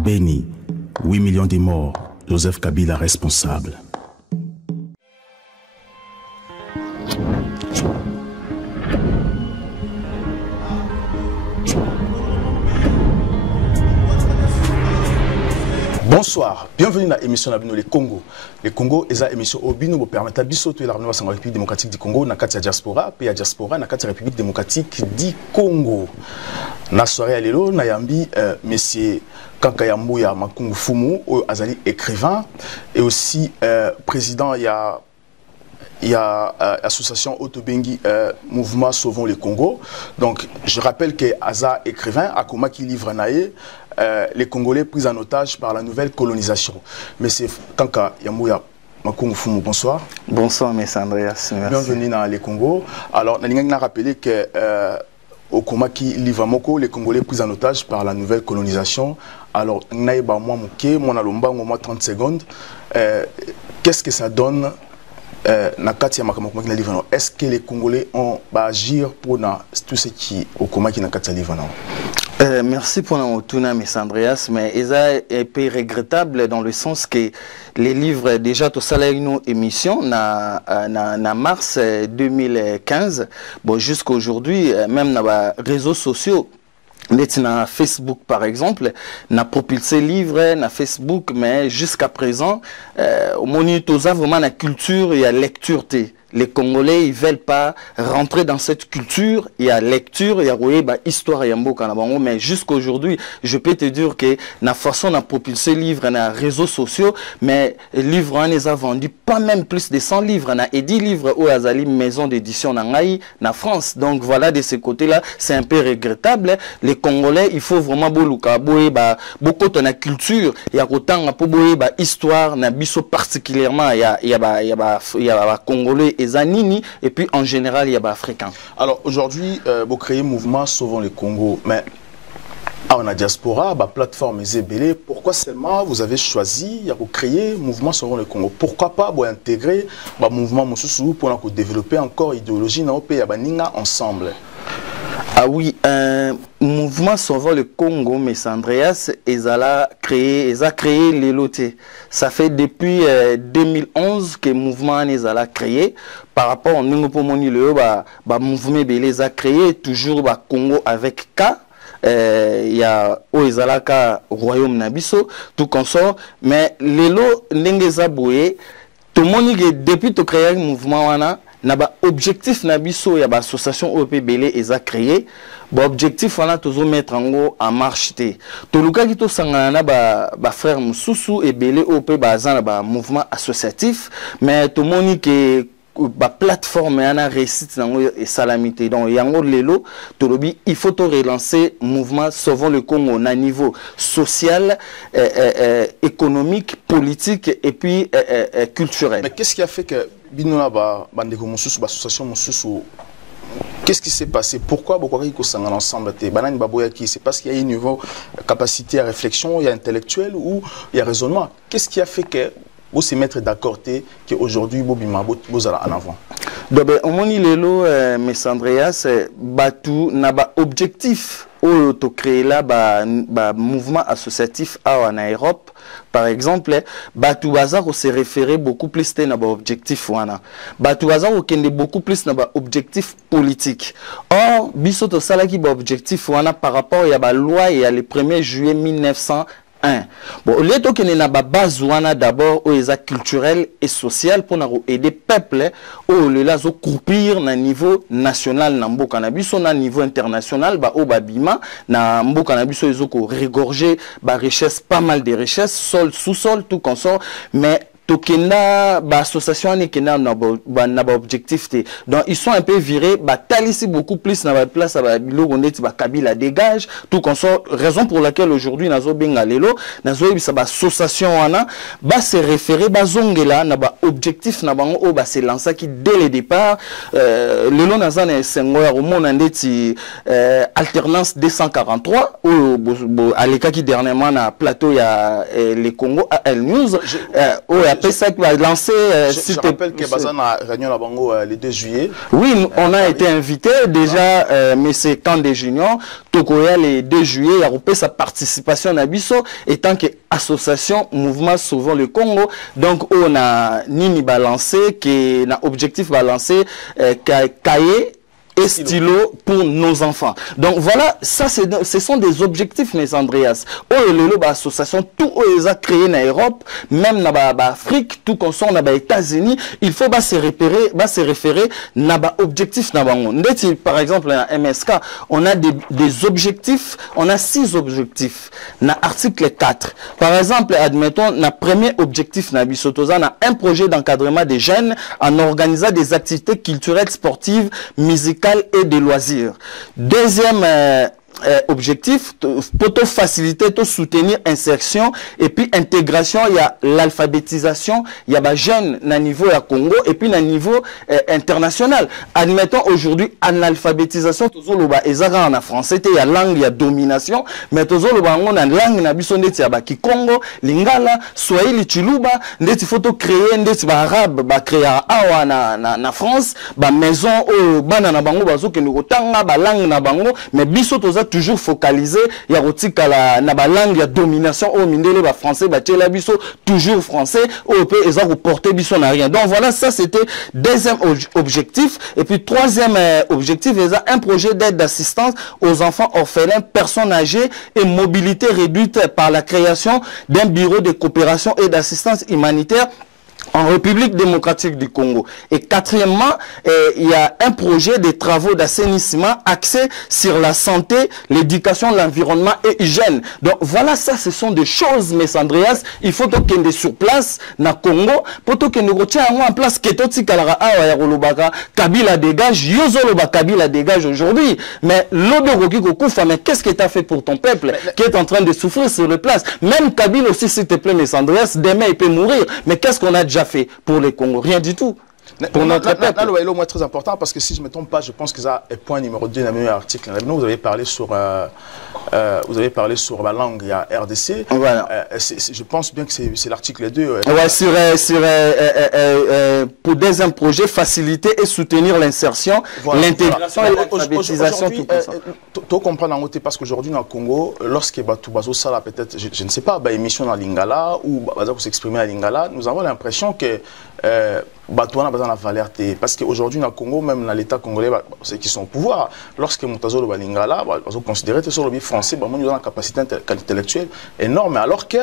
Béni, 8 millions de morts, Joseph Kabila responsable. Bonsoir, bienvenue dans l'émission Nabino le Congo. Le Congo est une émission au Bino pour permettre à Bisso de la République démocratique du Congo, na Katia diaspora, puis à diaspora, na Katia République démocratique du Congo. Na soirée à l'élo, na yambi monsieur Kankayambuya Makungu Fumu, azali écrivain et aussi président il y a l'association Otobengi Mouvement Sauvons le Congo. Donc je rappelle que Aza écrivain, Akoma qui livre naé les Congolais pris en otage par la nouvelle colonisation. Mais c'est Kanka Yamouya Makungu Fumu, bonsoir. Bonsoir, M. Andreas. Merci. Bienvenue dans les Congo. Alors, on a rappelé que Okoma qui livre Moko, les Congolais pris en otage par la nouvelle colonisation. Alors, Naïba moi Mouké, mon alomba, moi 30 secondes. Qu'est-ce que ça donne? Est-ce que les Congolais ont agir pour tout ce qui au Okoma qui n'a qu'à livre? Merci pour notre tour, M. Andreas, mais ça est un peu regrettable dans le sens que les livres déjà tout ça là une émission na mars 2015 bon jusqu'à aujourd'hui même dans les réseaux sociaux. Na Facebook par exemple, n'a propulsé livre na Facebook, mais jusqu'à présent, au monitosa vraiment la culture et la lecture. Les Congolais ils veulent pas rentrer dans cette culture, il y a lecture, il y a histoire et mais jusqu'à aujourd'hui, je peux te dire que la façon de propulser livre na réseaux sociaux, mais livre on les a vendu pas même plus de 100 livres, na 10 livres au Azali maison d'édition na France. Donc voilà, de ce côté-là, c'est un peu regrettable. Les Congolais, il faut vraiment beaucoup de la culture, il y a autant de histoire na biso particulièrement, il y a Congolais et puis en général il y a des Africains. Alors aujourd'hui, vous créez mouvement Sauvons le Congo, mais on a diaspora, plateforme Zébélé. Pourquoi seulement vous avez choisi de créer mouvement Sauvons le Congo? Pourquoi pas vous intégrer le mouvement Moussousou pour développer encore l'idéologie dans le pays ensemble? Ah oui, un mouvement Sauvons le Congo, M. Andreas, ils a créé les lotés. Ça fait depuis 2011 que le mouvement les a créé. Par rapport au mouvement les a créé toujours Congo avec K. Il y a Oezalaka Royaume Nabiso, tout consort. Mais les lots n'engezaboué, tout le monde depuis que créé le mouvement naba objectif nabiso ya ba association OPBL eza créé ba objectif wana tozo mettre en marche té to luka ki to sangana na ba frère Mususu et Belé OP baza na ba mouvement associatif mais to moni que ba plateforme yana réussite nango et salamité donc yango lelo to lobi il faut to relancer mouvement Sauvons le Congo na niveau social économique politique et puis culturel. Mais qu'est-ce qui a fait que Binola Bandeko Moussousou, l'association Moussousou, qu'est-ce qui s'est passé? Pourquoi ils sont ensemble? C'est parce qu'il y a une niveau capacité à réflexion, il y a intellectuel ou il y a raisonnement. Qu'est-ce qui a fait que vous se mettre d'accord qu'aujourd'hui vous allez en avant? Donc, au moment où M. Andreas, Batou n'a pas objectif de créer là un mouvement associatif en Europe. Par exemple, Batou Bazar se référait beaucoup plus à l'objectif. Batou Bazar a beaucoup plus à l'objectif politique. Or, Bissoto Salaki a objectif par rapport à la loi et à le 1er juillet 1901. Bon, les gens qui n'ont pas base d'abord aux culturel et social pour aider le peuple au les croupir na niveau national na mboka na biso na niveau international au babima na mboka na biso ils ont regorgé ba richesse pas mal de richesses sol sous-sol tout consort mais tokenda ba association ni kena na ba objectif té donc ils sont un peu virés ba talisi beaucoup plus na ba place ba biloko ndeti ba Kabila dégage tout consort raison pour laquelle aujourd'hui nazo benga lelo nazo yebisa ba association wana ba se référer ba zongela na ba objectif na bango o ba se lancer qui dès le départ lelo naza na sengo ya romona ndeti alternance 243 ou aleka qui dernièrement na plateau ya les Congo AL News ça qui va lancer. Je rappelle que Bazana a réunion à Bango le 2 juillet. Oui, on a été invité déjà, mais c'est quand des juniors. Tokoya le 2 juillet, il a repris sa participation à Bisso, étant qu'association Mouvement Sauvons le Congo. Donc, on a Nini balancé, qui a objectif balancé, cahier et stylo pour nos enfants. Donc voilà, ça ce sont des objectifs, mes Andreas. L'association, tout les a créé en Europe, même en Afrique, tout comme ça, en États-Unis, il faut se référer à objectifs. Par exemple, à MSK, on a des objectifs, on a 6 objectifs. Dans l'article 4, par exemple, admettons, le premier objectif, on a un projet d'encadrement des jeunes en organisant des activités culturelles, sportives, musicales et des loisirs. Deuxième objectif, pour faciliter, pour soutenir l'insertion et puis intégration, il y a l'alphabétisation, il y a des jeunes à niveau à Congo et puis à niveau international. Admettons aujourd'hui, en alphabétisation, en français, il y a langue, il y a domination, mais il y a langue, il y a Congo, Lingala, Swahili, Chiluba, il faut créer des arabes, créer en France, des maisons, mais toujours focalisé, il y a la langue, il y a domination, au mindele, français, toujours français, au pays, ils ont porté biso n'a rien. Donc voilà, ça c'était deuxième objectif. Et puis troisième objectif, il y a un projet d'aide d'assistance aux enfants orphelins, personnes âgées et mobilité réduite par la création d'un bureau de coopération et d'assistance humanitaire en République démocratique du Congo. Et quatrièmement, il y a un projet de travaux d'assainissement axé sur la santé, l'éducation, l'environnement et hygiène. Donc voilà, ça ce sont des choses, mes Andreas, il faut qu'on ait sur place na Congo, pour qu'on ait en place Kabila dégage, Yozoloba Kabila dégage aujourd'hui. Mais mais qu'est-ce que tu as fait pour ton peuple qui est en train de souffrir sur le place? Même Kabila aussi, s'il te plaît, mes Andreas, demain il peut mourir. Mais qu'est-ce qu'on a déjà fait pour les Congos? Rien du tout. Pour notre peuple. C'est très important parce que si je ne me trompe pas, je pense que ça est point numéro 2 dans le même article. Vous avez parlé sur la langue, il y a RDC. Voilà. Je pense bien que c'est l'article 2. Pour deuxième projet, faciliter et soutenir l'insertion, l'intégration et l'alphabétisation. Tu comprends en parce qu'aujourd'hui, dans le Congo, lorsque Batubazo Sala, peut-être, je ne sais pas, émission dans Lingala ou pour s'exprimer à Lingala, nous avons l'impression que Batouana a la valeur. Parce qu'aujourd'hui, dans le Congo, même dans l'État congolais, ceux qui sont au pouvoir, lorsque Moutazo le Lingala, ils ont considéré que sur le français, nous avons une capacité intellectuelle énorme. Alors que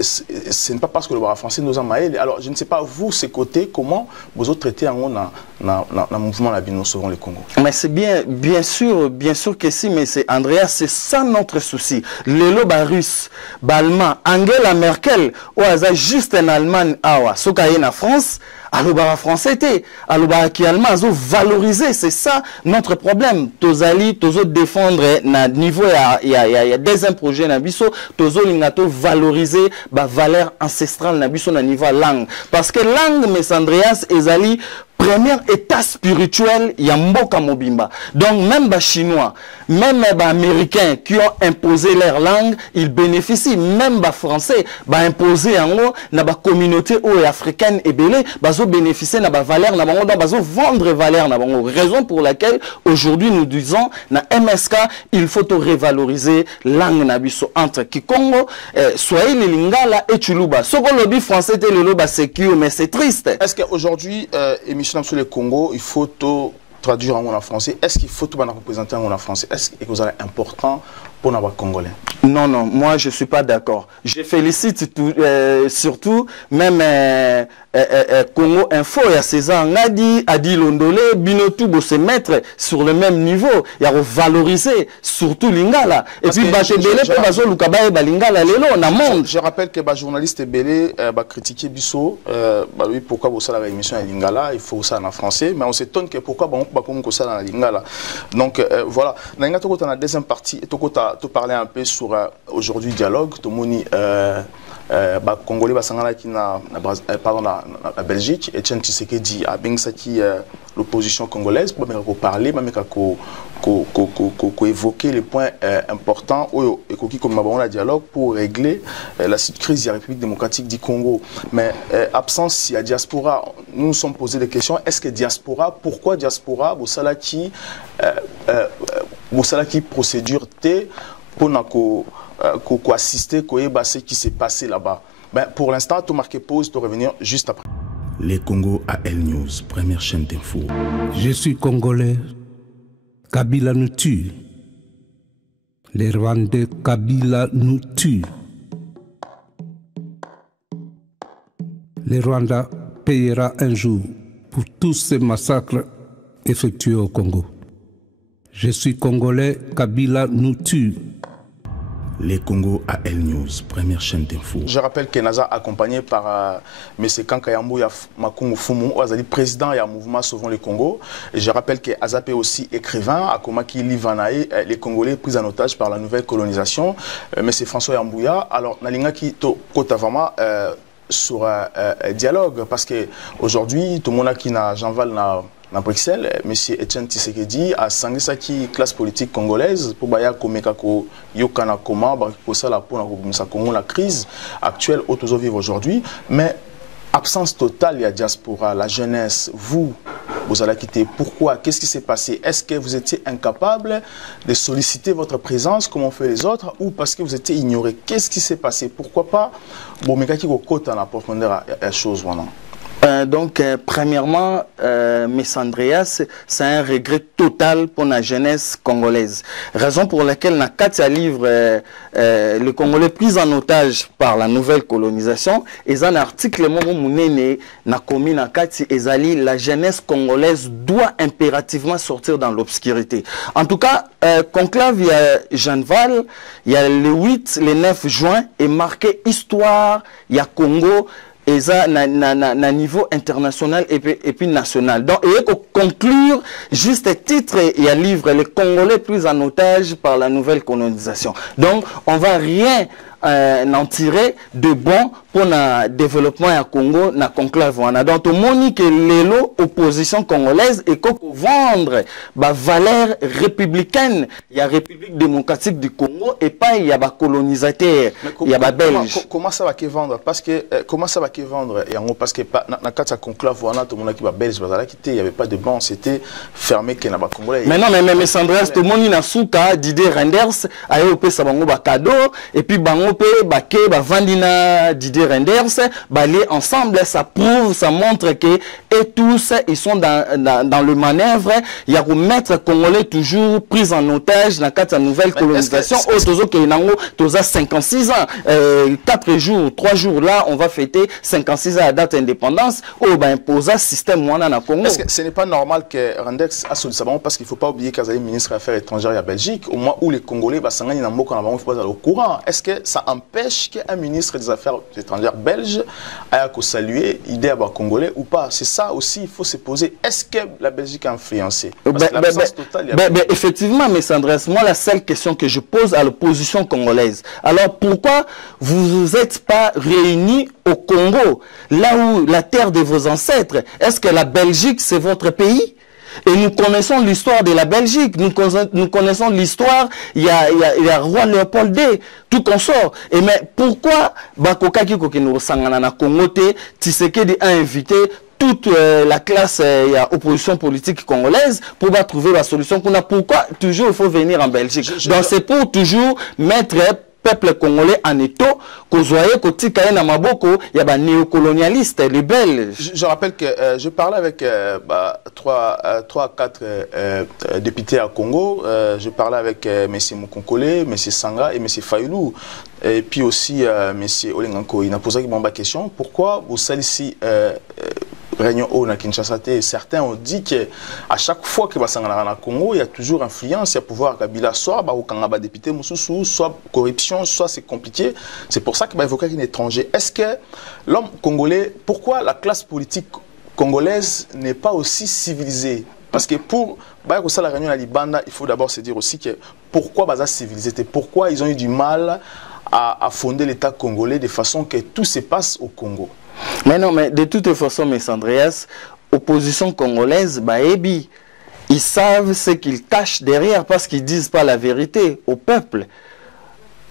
ce n'est pas parce que le français nous a maillé. Alors, je ne sais pas, vous, ces côtés, comment vous autres traitez dans le mouvement la Bino Sauvons le Congo? Mais c'est bien sûr que si, mais c'est Andrea, c'est ça notre souci. Les lobes russes, Allemand, Angela Merkel, ou juste en Allemagne, ce qu'il y a en France, alors français était, alors qui allemand ont valorisé, c'est ça notre problème. Tozali, tozo défendre na niveau il y a des projets na biso, tozo lingato valoriser ba valeur ancestrale na biso na niveau langue. Parce que langue mes Andreas ezali premier état spirituel, il y a Mboka Mobimba. Donc même les Chinois, même les Américains qui ont imposé leur langue, ils bénéficient. Même les Français, bah imposé en haut, dans la communauté africaine et belé, bah ont bénéficié de la valeur, bah ont vendre valeur, raison pour laquelle aujourd'hui nous disons, dans MSK, il faut revaloriser langue nabiso entre Kikongo, Swahili, Lingala et Chuluba. Ce que le lobby français est le lobby sécure, mais c'est triste. Est-ce qu'aujourd'hui, sur le Congo, il faut tout traduire en français. Est-ce qu'il faut tout représenter en français? Est-ce que c'est important pour les Congolais? Non, moi je ne suis pas d'accord. Je félicite surtout même Congo Info, il y a César Ngadi, Adi Londolé, Binotou, se mettre sur le même niveau. Il y a valoriser surtout Lingala. Et puis, je rappelle que les journalistes Belé critiqué Bisso, oui, pourquoi vous savez l'émission à Lingala, il faut ça en français, mais on s'étonne que pourquoi on ne peut pas ça en Lingala. Donc voilà. Dans la deuxième partie, te parler un peu sur aujourd'hui dialogue. Tout le monde Congolais basangana qui na Belgique. Etienne Tshisekedi a bien ça qui l'opposition congolaise pour parler, même évoquer les points importants et qui comme un dialogue pour régler la crise de la République démocratique du Congo. Mais absence, il y a diaspora. Nous nous sommes posé des questions. Est-ce que diaspora, pourquoi diaspora, vous savez qui procédure T pour assister à ce qui s'est passé là-bas. Ben, pour l'instant, tu marques pause, tu revenir juste après. Les Congo AL News, première chaîne d'info. Je suis congolais. Kabila nous tue. Les Rwandais, Kabila nous tue. Le Rwanda payera un jour pour tous ces massacres effectués au Congo. Je suis congolais, Kabila nous tue. Les Congo AL News, première chaîne d'info. Je rappelle que Naza accompagné par M. Kankayambo Makungu Fumu, président du mouvement Sauvons le Congo. Et je rappelle que Azapé aussi écrivain, à Komaki Livanae, les Congolais pris en otage par la nouvelle colonisation. M. François Yambouya, alors Nalinga qui côte vraiment sur un dialogue, parce qu'aujourd'hui, tout le monde qui n'a Jean-Val dans Bruxelles, M. Etienne Tshisekedi a sangé sa classe politique congolaise pour baya komeka ko yokana koma pour ça la pour la crise actuelle où nous vivons aujourd'hui. Mais absence totale, il y a diaspora, la jeunesse, vous allez quitter. Pourquoi? Qu'est-ce qui s'est passé? Est-ce que vous étiez incapable de solliciter votre présence comme on fait les autres, ou parce que vous étiez ignoré? Qu'est-ce qui s'est passé? Pourquoi pas? Bon, mais qui côté en approfondir la chose, voilà. Premièrement, M. Andreas, c'est un regret total pour la jeunesse congolaise. Raison pour laquelle, dans Katia livre, le Congolais pris en otage par la nouvelle colonisation, et un article, la jeunesse congolaise doit impérativement sortir dans l'obscurité. En tout cas, conclave, il y a Jean Val, il y a le 8, le 9 juin, est marqué histoire, il y a Congo, et ça, na niveau international et puis national. Donc, et pour conclure, juste titre, il y a livre, les Congolais pris en otage par la nouvelle colonisation. Donc, on va rien en tirer de bon pour le développement à Congo, na conclave. Donc, tout le monde que l'opposition congolaise et qu'on vendre la valeur républicaine. Il y a République démocratique du Congo et pas il y a colonisateur, il y a Belge. Comment ça va qu'ils vendre? Parce que comment ça va qu'ils vendre? Parce que na quand ça conclave, tout le monde qui va belge, il n'y avait pas de banc, c'était fermé qu'il n'y a pas congolais. Mais non, mais Sandras, tout le monde n'a souka, Didier Renders, a eu au sabango cadeau et puis bango pe baké vandina Didier Renders, les ensemble, ça prouve, ça montre que et tous ils sont dans le manœuvre. Il y a maître congolais toujours pris en otage dans la nouvelle colonisation. Au 56 ans, 4 jours, 3 jours là, on va fêter 56 ans à la date d'indépendance. Oh ben imposer système moana na Congo. Est-ce que ce n'est pas normal que Renders a sollicité parce qu'il ne faut pas oublier qu'il y a des ministres des Affaires étrangères à Belgique, au moins où les Congolais basangani na mboko na bango faut pas au courant. Est-ce que ça empêche qu'un ministre des Affaires étrangères belge ait saluer l'idée à Congolais ou pas? C'est ça aussi, il faut se poser. Est-ce que la Belgique a influencé? Effectivement, mais Sandrès, moi la seule question que je pose à l'opposition congolaise, alors pourquoi vous vous êtes pas réunis au Congo, là où la terre de vos ancêtres? Est-ce que la Belgique c'est votre pays? Et nous connaissons l'histoire de la Belgique, nous connaissons l'histoire, il y a roi Léopold II, tout consort. Et mais pourquoi Bakokaki Kokino Sangana Congo Tshisekedi a invité toute la classe opposition politique congolaise pour trouver la solution qu'on a? Pourquoi toujours il faut venir en Belgique? Donc c'est pour toujours mettre peuple congolais en étau, qu'aux voyez côté Kaena Maboko, il y a des néocolonialistes, les Belges. Je rappelle que je parlais avec 3-4 députés à Congo. Je parlais avec M. Mukonkole, M. Sanga et M. Fayoulou. Et puis aussi M. Olenganko. Il m'a posé une question. Pourquoi vous savez ici réunion au na Kinshasa, certains ont dit qu'à chaque fois que Basangana Congo, il y a toujours influence, il y a pouvoir Kabila, soit Kangaba député Moussoussou, soit corruption, soit c'est compliqué. C'est pour ça qu'il va évoquer un étranger. Est-ce que l'homme congolais, pourquoi la classe politique congolaise n'est pas aussi civilisée? Parce que pour la réunion à Libanda, il faut d'abord se dire aussi que pourquoi Baza civilisé, pourquoi ils ont eu du mal à fonder l'État congolais de façon que tout se passe au Congo. Mais non, mais de toute façon, M. Andreas, opposition congolaise, ils savent ce qu'ils cachent derrière parce qu'ils ne disent pas la vérité au peuple.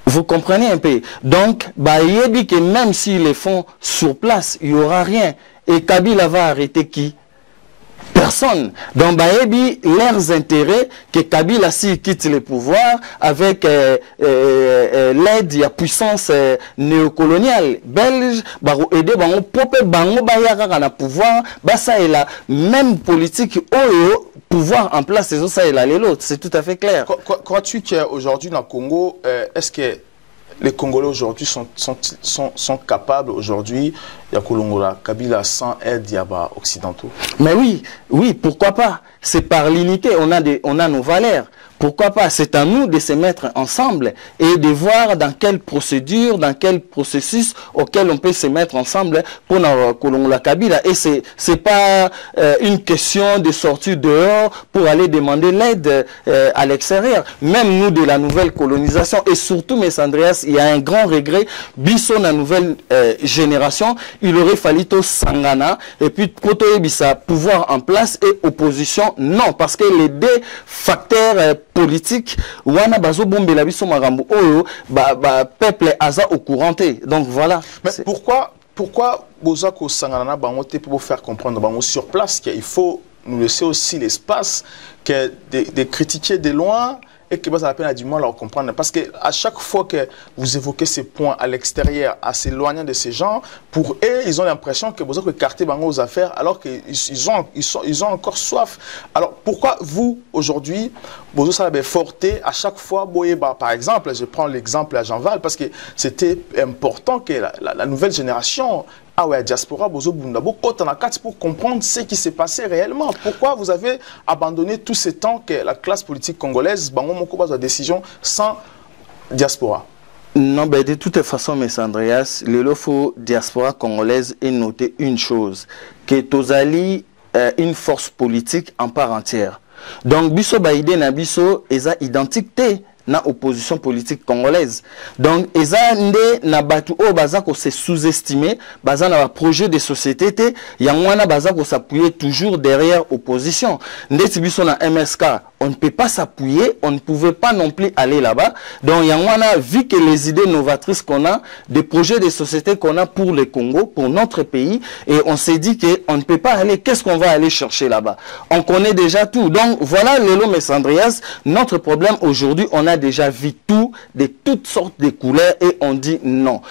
Vous comprenez un peu? Donc, que même s'ils les font sur place, il n'y aura rien. Et Kabila va arrêter qui? Personne. Donc, leurs intérêts, que Kabila s'il quitte le pouvoir avec l'aide de la puissance néocoloniale belge, aider le pouvoir, ça est la même politique pouvoir en place, c'est ça et là l'autre, c'est tout à fait clair. Crois-tu qu'aujourd'hui dans le Congo, est-ce que les Congolais aujourd'hui sont capables aujourd'hui de Kolongola Kabila sans aide d'Yaba occidentaux? Mais oui, pourquoi pas? C'est par l'unité, on a nos valeurs. Pourquoi pas? C'est à nous de se mettre ensemble et de voir dans quelle procédure, dans quel processus auquel on peut se mettre ensemble pour la Kabila. Et c'est pas une question de sortir dehors pour aller demander l'aide à l'extérieur. Même nous de la nouvelle colonisation et surtout, M. Andreas, il y a un grand regret. Bisso, la nouvelle génération, il aurait fallu tout sangana et puis Kotoebisa, pouvoir en place et opposition, non. Parce que les deux facteurs politique wana bazo bombela biso marambo oyo peuple aza au couranté. Donc voilà. Mais pourquoi bozako sangana bango te pour faire comprendre bango sur place qu'il faut nous laisser aussi l'espace que de critiquer de loin et que ça a peine à du mal à comprendre. Parce qu'à chaque fois que vous évoquez ces points à l'extérieur, à s'éloigner de ces gens, pour eux, ils ont l'impression que vous avez écarté aux affaires alors qu'ils ont encore soif. Alors pourquoi vous, aujourd'hui, vous avez forté à chaque fois, par exemple, je prends l'exemple à Jean-Val, parce que c'était important que la nouvelle génération, diaspora, pour comprendre ce qui s'est passé réellement. Pourquoi vous avez abandonné tout ce temps que la classe politique congolaise a des décisions sans diaspora? Non, de toute façon, M. Andreas, le diaspora congolaise est noté une chose, que Tozali est une force politique en part entière. Donc, biso baïde na biso eza identité na opposition politique congolaise. Donc, eza nde na batu o baza ko se sous-estimer, baza na projet de société te, yangwana baza ko s'appuyer toujours derrière opposition. Nde tibiso na MSK, on ne peut pas s'appuyer, on ne pouvait pas non plus aller là-bas. Donc, yangwana, vu que les idées novatrices qu'on a, des projets de société qu'on a pour le Congo, pour notre pays, et on s'est dit qu'on ne peut pas aller, qu'est-ce qu'on va aller chercher là-bas? On connaît déjà tout. Donc, voilà, Lelo Messandrias, notre problème aujourd'hui, on a déjà vu tout, de toutes sortes de couleurs, et on dit non.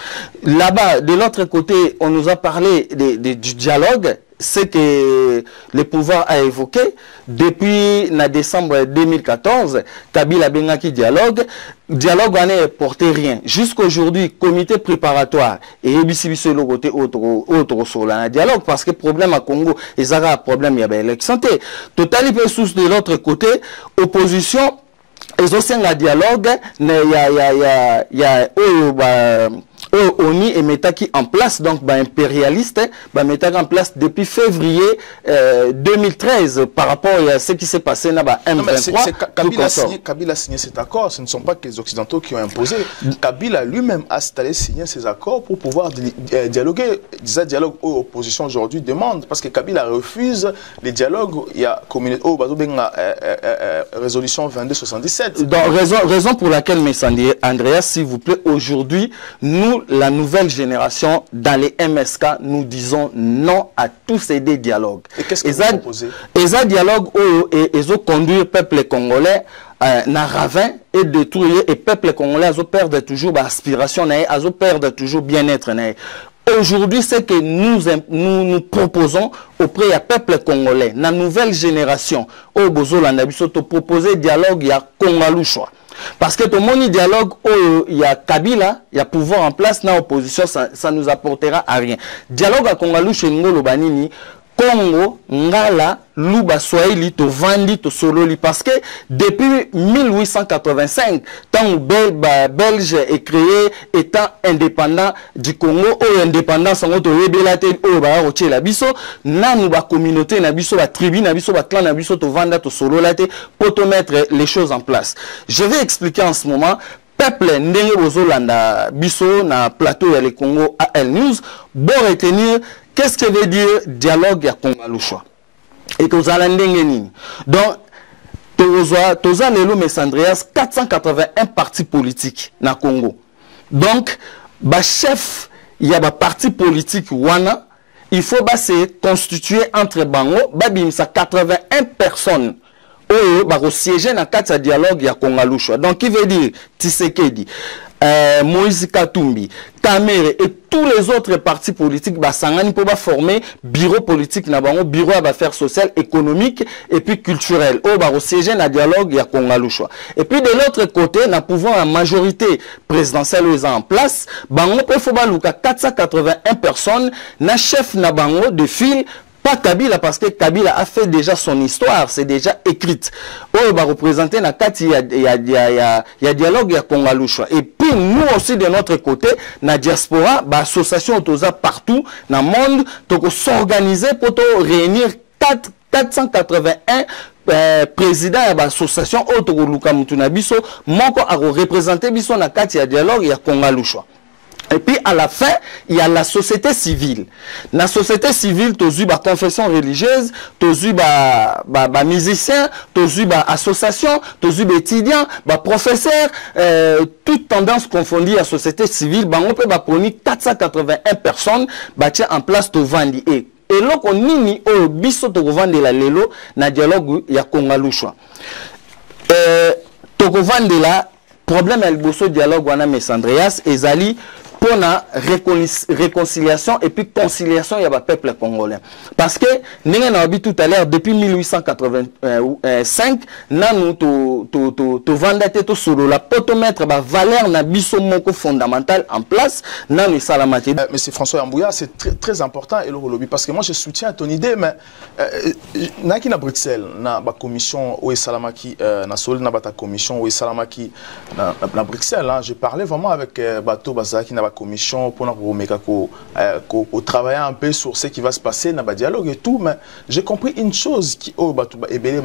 Là-bas, de l'autre côté, on nous a parlé du dialogue, ce que le pouvoir a évoqué depuis décembre 2014, Kabila Bengaki dialogue n'a porté rien. Jusqu'aujourd'hui, comité préparatoire et EBCBC le côté autre sur la dialogue parce que problème à Congo, ils ont un problème, il y a l'élection. Totalement sous de l'autre côté, opposition, ils ont un dialogue, il y a ONU et Metaki en place, donc impérialiste, Metaki en place depuis février 2013 par rapport à ce qui s'est passé dans M23. Kabila a signé cet accord, ce ne sont pas que les Occidentaux qui ont imposé. Kabila lui-même a signé ces accords pour pouvoir dialoguer. Des dialogues aux oppositions aujourd'hui demandent, parce que Kabila refuse les dialogues. Il y a résolution 2277. Donc, raison pour laquelle, M. Andreas, s'il vous plaît, aujourd'hui, nous, la nouvelle génération, dans les MSK, nous disons non à tous ces dialogues. Et qu'est-ce que vous proposez? Et ça, dialogue, ils ont conduit le peuple congolais na ravin et détruire le peuple congolais, ils ont perdu toujours l'aspiration, ils ont perdu toujours bien-être. Aujourd'hui, c'est que nous proposons auprès du peuple congolais, la nouvelle génération, au Bozola Nabiso, de proposer dialogue, il y a Congalouchois. Parce que tout le monde dialogue, il y a Kabila, il y a pouvoir en place, dans l'opposition, ça ne nous apportera à rien. Dialogue à Congalouche et Ngolo Banini, Congo, Ngala, Luba Swahili, to Vandi, to Sololi. Parce que depuis 1885, tant où Belge est créé, étant indépendant du Congo, ou indépendance en autre rebellate, ou baroche la biso, nan ba communauté, na biso, ba tribu, na biso, ba clan, na biso, to Vanda, to Sololate, pour te mettre les choses en place. Je vais expliquer en ce moment. Peuple ndenge bozolanda biso na plateau ya le Congo AL News, bon retenir qu'est-ce que veut dire dialogue à Congo-Lushwa. Et tozala ndenge nini. Donc, toza lelo Messandreas 481 partis politiques na Congo. Donc, ba chef ya ba parti politique wana, il faut ba se constituer entre bango, ba bimisa 81 personnes. Au siéger dans le dialogue ya Congo-Lushwa. Donc, qui veut dire Tshisekedi, Moïse Katumbi, Kamere et tous les autres partis politiques, Sangani pour former bureau politique, bureau à affaires sociales, économiques et puis culturelles. Au siéger dans le dialogue ya Congo-Lushwa. Et puis de l'autre côté, nous pouvons la majorité présidentielle en place, bango peut faire 481 personnes, na chef na bango de file. Pas Kabila parce que Kabila a fait déjà son histoire, c'est déjà écrite. On va représenter la carte, il y a dialogue, il y a Congo-Lushwa. Et puis nous aussi de notre côté, la diaspora, l'association autosa partout dans le monde, donc s'organiser pour réunir 481 président de l'association Autogoluka Mutuna Biso, moko a représenté Biso na carte, il y a dialogue, il y a Congo-Lushwa. Et puis à la fin, il y a la société civile. La société civile, tu as eu la confession religieuse, tu as eu les musiciens, tu as eu l'association, tu as eu les étudiants, les professeurs, toute tendance confondue à la société civile, on peut prendre 481 personnes en place de Vandi. Et là, on nini au biso to vendre la lelo na dialogue ya Congo-Lushwa. To vendre la problème el bosso dialogue wana Messandreas ezali pour la réconciliation et puis conciliation il y a le peuple congolais. Parce que nous avons dit tout à l'heure depuis 1885 nous to vendette to solo la potomètre ba valeur na biso moko fondamental en place nan salamati. Monsieur François Yambouya, c'est très important et le lobby parce que moi je soutiens ton idée mais naki na Bruxelles na ba commission o salamaki na sol na bata commission o salamaki na Bruxelles hein, je parlais vraiment avec bateau bazaki na commission pour travailler un peu sur ce qui va se passer dans le dialogue et tout, mais j'ai compris une chose qui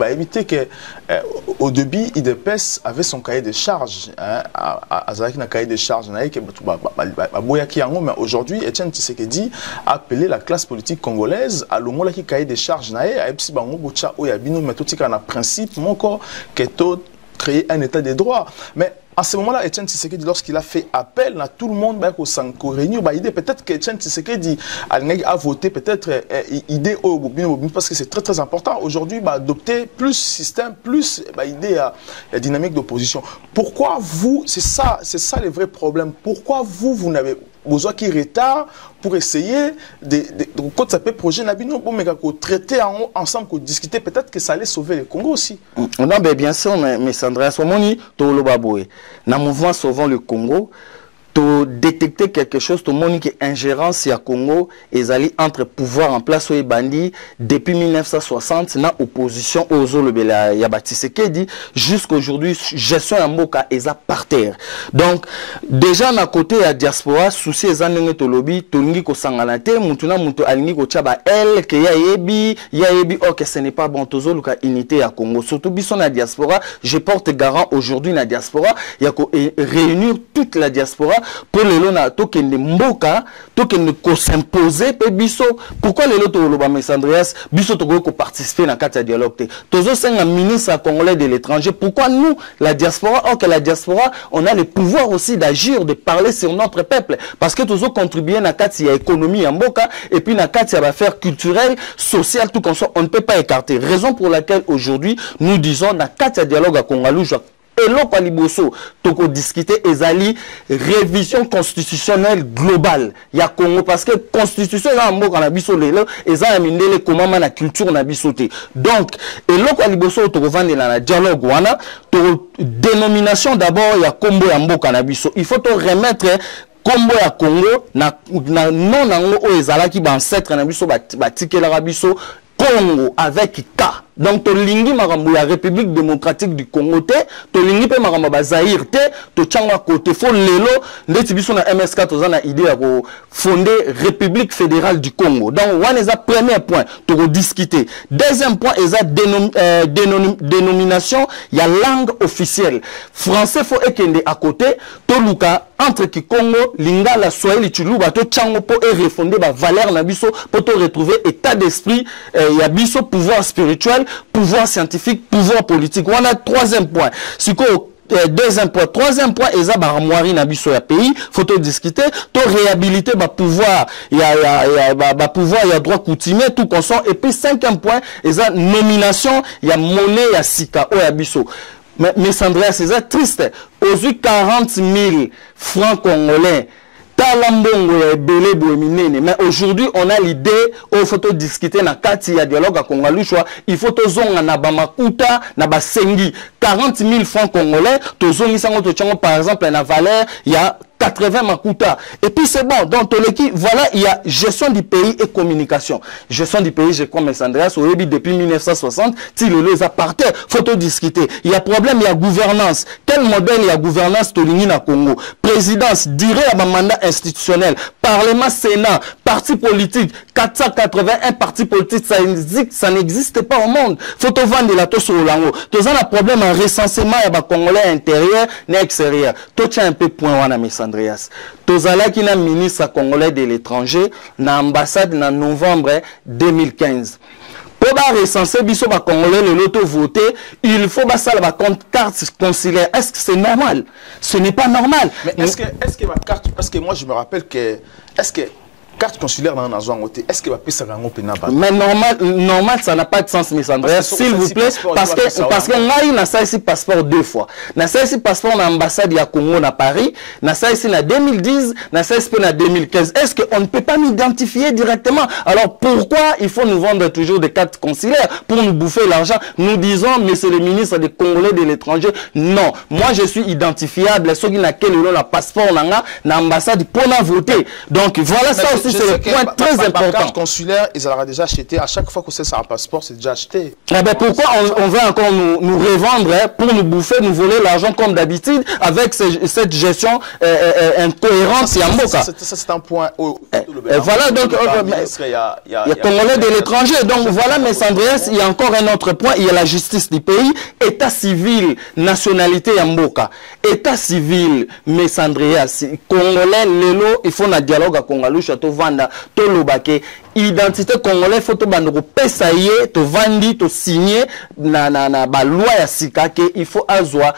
éviter que au début IDPS avait son cahier de charges mais aujourd'hui Etienne Tshisekedi a appelé la classe politique congolaise à l'homo qui cahier de charges principe que créer un état de droit mais à ce moment-là, Etienne Tshisekedi, lorsqu'il a fait appel à tout le monde, peut-être qu'Etienne Tshisekedi a voté peut-être idée parce que c'est très très important aujourd'hui d'adopter plus système, plus idée à la dynamique d'opposition. Pourquoi vous, c'est ça le vrai problème. Pourquoi vous n'avez besoin qu'il retard pour essayer de quand ça peut projet Nabino pour traiter ensemble, pour discuter, peut-être que ça allait sauver le Congo aussi. Non, bien sûr, mais Sandra Somoni, Tolobaboé, dans le mouvement Sauvant le Congo, to détecter quelque chose, to monique ingérence à Congo, et ali entre pouvoir en place au bandit depuis 1960, na opposition aux Zolobela Yabatissekedi jusqu'à aujourd'hui, gestion en Moka et par terre. Donc, déjà, à côté de la diaspora, souci les années de lobby, Tongi ko sangalate, Mutuna Mutu Alingi ko Tchaba El, que Yaebi, ok, ce n'est pas bon, Tozo Luka unité à Congo. Surtout, bison la diaspora, je porte garant aujourd'hui la diaspora, il y a réunir toute la diaspora. Pour les lona token de mboka token ko s'imposer pe biso pourquoi les loto loba Messandreas biso to ko participer dans quatre dialogue tozo senga ministre congolais de l'étranger pourquoi nous la diaspora que la diaspora on a le pouvoir aussi d'agir de parler sur notre peuple parce que tozo contribuer na quatre ya économie en mboka et puis na quatre ya affaires culturelles sociales tout comme ça on ne peut pas écarter raison pour laquelle aujourd'hui nous disons na quatre dialogue à Congo-Lushwa. Et là, quand on discuter, ezali révision constitutionnelle globale. Il y a Congo parce que constitution est un mot qu'on a biso lelo, ezali mindele comment la culture na bisoté. Donc, et là quand on revient dans la dialogue wana, dénomination d'abord il y a combo ya mboka na biso. Il faut te remettre Combo ya Congo na non nango o ezalaki ba ancêtre na biso batikelaka biso Congo avec K. Donc tolingi makambo ya République démocratique du Congo te, tolingi pe makambo ba Zaïre te, to tchangwa côté fo lelo ndeti biso na MSK toza na idée ya ko fonder République fédérale du Congo. Donc one est premier point to discuter. Deuxième point est dénomination ya langue officielle. Français faut ekende à côté, to luka entre ki Congo, Lingala, Swahili, Chuluba, to tchango po e refonder ba valeur na biso pour to retrouver état d'esprit ya biso pouvoir spirituel, pouvoir scientifique, pouvoir politique. On a troisième point. Deuxième point, troisième point, ils ont armoirie na biso ya pays, faut to discuter, to réhabiliter ba pouvoir, pouvoir, il y a droit coutumier, tout consent. Et puis cinquième point, ils ont nomination, il y a monnaie, il y a sika, o ya biso. Mais Andrea, c'est triste. Aux 40 000 francs congolais, mais aujourd'hui, on a l'idée, il faut discuter na kati ya dialogue à Congalushwa, il faut to zonga na bamakuta, na basengi, 40 000 francs congolais, to zongi sango to tchango par exemple na valeur, il y a 80 makuta. Et puis c'est bon. Donc, voilà, il y a gestion du pays et communication. Gestion du pays, je crois, M. Andreas, au début, depuis 1960, il les appartient. Faut discuter. Il y a problème, il y a gouvernance. Quel modèle il y a gouvernance Tolini na Congo? Présidence, durée à mandat institutionnel, Parlement, Sénat, parti politique, 481 partis politiques, ça n'existe pas au monde. Faut vendre la tosse au lango. Tous un problème en recensement, il y a Congolais intérieur, et extérieur. Tout un peu point, on a mis Andreas. Tozala qui est ministre congolais de l'étranger na ambassade en novembre 2015. Pour recenser biso ba congolais le loto voté, il faut ça la carte consulaire. Est-ce que c'est normal? Ce n'est pas normal. Mais est-ce que ma carte, parce que moi je me rappelle que est-ce que carte consulaire dans la zone côté, est-ce que va payer ça mais normal ça n'a pas de sens, M. André, s'il vous plaît, parce que on a ça ici passeport deux fois. On a ça ici passeport dans l'ambassade de Congo à Paris, on a ça ici en 2010, on a ça ici en 2015. Est-ce qu'on ne peut pas m'identifier directement? Alors pourquoi il faut nous vendre toujours des cartes consulaires pour nous bouffer l'argent? Nous disons, monsieur le ministre des Congolais de l'étranger, non, moi je suis identifiable, ceux qui n'ont qu'un passeport dans l'ambassade pour voter. Donc voilà, ça aussi c'est le point très important. La carte consulaire, ils auraient déjà acheté. À chaque fois que c'est un passeport, c'est déjà acheté. Eh ben pourquoi on veut encore nous revendre pour nous bouffer, nous voler l'argent comme d'habitude avec cette gestion incohérente? Ça, c'est un point. Voilà, donc il y a Congolais de l'étranger. Donc voilà, M. Andreas, il y a encore un autre point. Il y a la justice du pays, état civil, nationalité Yamboka. État civil, M. Andreas, Congolais, Lelo, il faut un dialogue à Congalou, Château Vanda, Tolobake. Identité congolais, faut to pesaye, to vandi, to signer na ba loi ya sikake, il faut azwa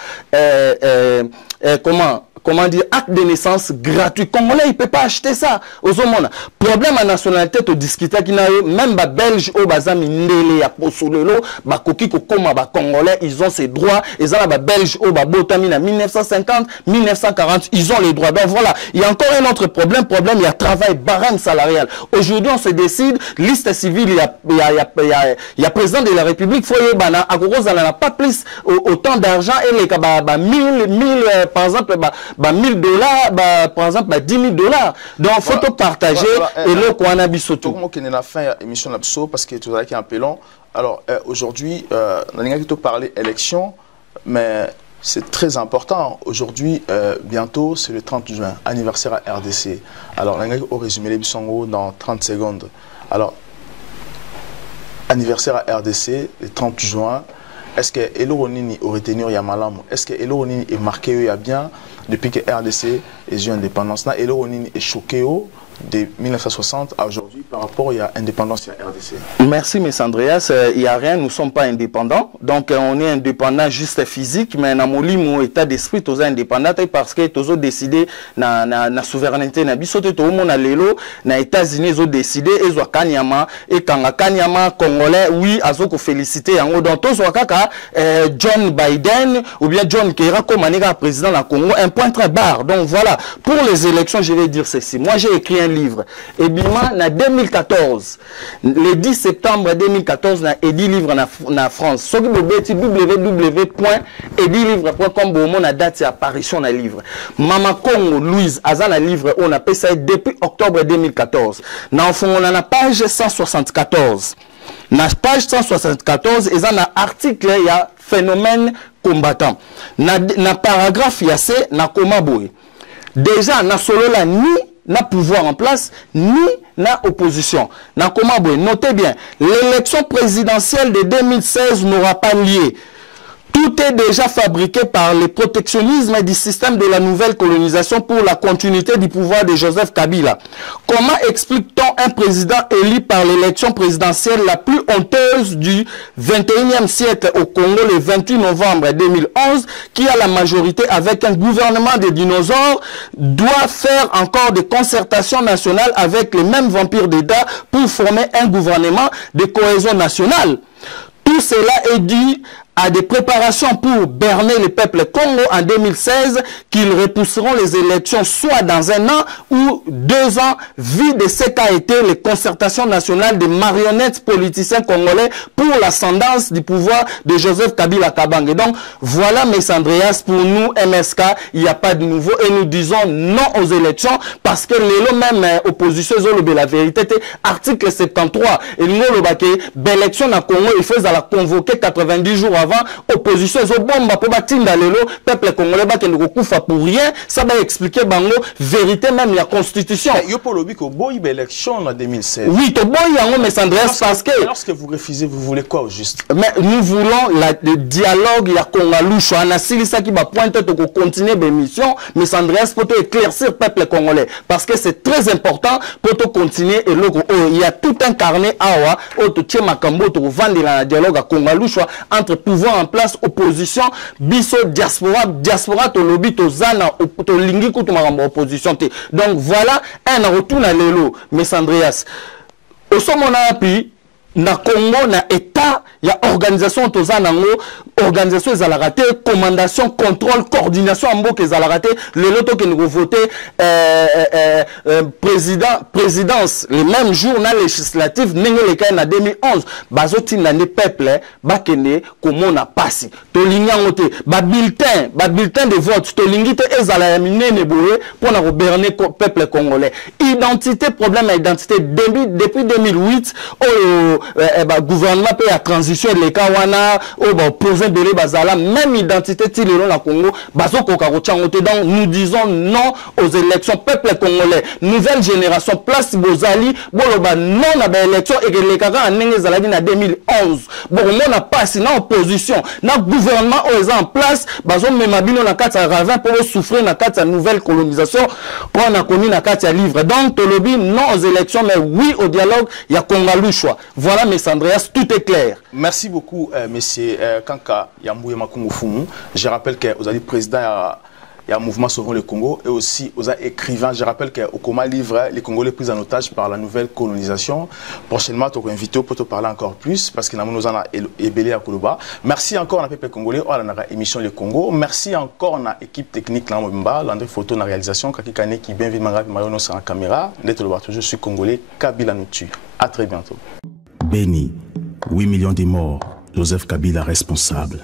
comment dire, acte de naissance gratuit. Congolais, il ne peut pas acheter ça. Aux hommes, problème à nationalité, tu discuter qui n'a même les Belges au bazami ndele ya posolelo, ba koki kokoma ba Congolais, ils ont ces droits. Ils ont les Belges au babotami en 1950, 1940, ils ont les droits. Donc voilà, il y a encore un autre problème, il y a travail, barème salarial. Aujourd'hui, on se décide, liste civile, il y a président de la République, foyer bana, à cause elle n'a pas plus autant d'argent et les 1000 par exemple, $1000, par exemple, $10 000. Donc, il faut partager et le quoi n'a bisoto. Tout le monde qui est la fin de l'émission parce que tout à qui est un peu long. Alors, aujourd'hui, on a plutôt parlé élection, mais c'est très important. Aujourd'hui, bientôt, c'est le 30 juin, anniversaire à RDC. Alors, on va résumer les bisongo dans 30 secondes. Alors, anniversaire à RDC, le 30 juin. Est-ce que Eloronini aurait tenu Yamalam? Est-ce que Eloronini est marqué bien depuis que RDC est eu indépendance? Eloronini est choqué de 1960 à aujourd'hui par rapport à l'indépendance de la RDC. Merci, M. Andreas. Il n'y a rien, nous ne sommes pas indépendants. Donc, on est indépendants juste physique, mais dans mon état d'esprit, nous sommes indépendants parce que nous avons décidé la souveraineté. Nous avons les États-Unis, ils ont décidé, ils ont Kanyama, et quand Kanyama, Congolais, oui, ils ont félicité. Donc, tous John Biden ou bien John Kerako, président de la Congo, un point très barre. Donc, voilà. Pour les élections, je vais dire ceci. Moi, j'ai écrit un livre. Et bien, en 2014, le 10 septembre 2014, na édit livre na France. Ce qui est www.edilivre.com pour la date d'apparition na livre. Mama Congo Louise Azana livre on a fait ça depuis octobre 2014. Dans le fond, on a la page 174. Na page 174, il y a un article, il y a phénomène combattant. Na paragraphe, il y a c'est na Komaboy. Déjà, na solo la ni na pouvoir en place, ni na opposition. Na Komaboy. Notez bien, l'élection présidentielle de 2016 n'aura pas lieu. Tout est déjà fabriqué par le protectionnisme du système de la nouvelle colonisation pour la continuité du pouvoir de Joseph Kabila. Comment explique-t-on un président élu par l'élection présidentielle la plus honteuse du 21e siècle au Congo le 28 novembre 2011, qui a la majorité avec un gouvernement de dinosaures, doit faire encore des concertations nationales avec les mêmes vampires d'État pour former un gouvernement de cohésion nationale? Tout cela est dû à des préparations pour berner le peuple Congo en 2016, qu'ils repousseront les élections soit dans 1 an ou 2 ans, vu de ce qu'a été les concertations nationales des marionnettes politiciens congolais pour l'ascendance du pouvoir de Joseph Kabila Kabange. Donc voilà, mes Andreas, pour nous, MSK, il n'y a pas de nouveau et nous disons non aux élections parce que les même opposition, la vérité, article 73, et nous, l'élection na Congo, il faut la convoquer 90 jours avant, opposition bomba pour batinda lelo peuple congolais ba kende kokufa pour rien, ça va expliquer bango vérité même la constitution. Yo pour le biko boy élection en 2016. Oui, to boy yango mais Andreas parce que lorsque vous refusez, vous voulez quoi au juste? Mais nous voulons le dialogue ya Congalusho ana silisa qui va pointer to continuer l'émission, mais Andreas pour te éclaircir peuple congolais parce que c'est très important pour te continuer et logo il y a tout un carnet awa auto tie makambo to vendre la dialogue à Congalusho entre pouvoir en place, opposition, biso, diaspora, to lobby, to zana, to lingi, to maramba opposition. Donc voilà un retour à l'élo, mes Andreas. Au sommet, on a appuyé, na Congo, na État, il y a organisation, to zana, organisation, ils ont raté, commandation, contrôle, coordination, en mot, qu'ils ont raté, le loto qui nous voté, présidence, le même jour, na législatif, n'engé les cas en 2011, bazoti n'année peuple, bakene, comment on a passé, to l'ingangote, bulletin de vote, to l'ingite, ezala yamine neboué, pour na gouverner peuple congolais. Identité, problème à identité, depuis 2008, gouvernement peut à transition, les kawana, poser de bazala, même identité, tilero la Congo, bazo kokarochangote. Donc, nous disons non aux élections, peuple congolais, nouvelle génération, place Bozali, boloba non à l'élection, et que les kaka en Nengezaladi en 2011. Bon, on n'a pas, sinon opposition, na gouvernement, aux en place, bazo memabino na kata ravin pour souffrir na kata nouvelle colonisation, pour on a connu na kata livre. Donc, Tolobi, non aux élections, mais oui au dialogue, il y a Congalusho. Voilà, mes Andreas, tout est clair. Merci beaucoup, monsieur Kanka Yambouye Makungu Fumu. Je rappelle que vous êtes président il y a un mouvement Sauvons le Congo et aussi aux écrivains. Je rappelle qu'au Coma livre les Congolais pris en otage par la nouvelle colonisation. Prochainement, tu es invité pour te parler encore plus parce que nous avons ébélé à Koloba. Merci encore à la peuple congolais, à la émission Le Congo. Merci encore à l'équipe technique, l'André Photo, la réalisation, Kaki Kane qui bien vite Mayono sur la caméra. Je suis congolais, Kabila nous tue. À très bientôt. Béni, 8 millions de morts, Joseph Kabila responsable.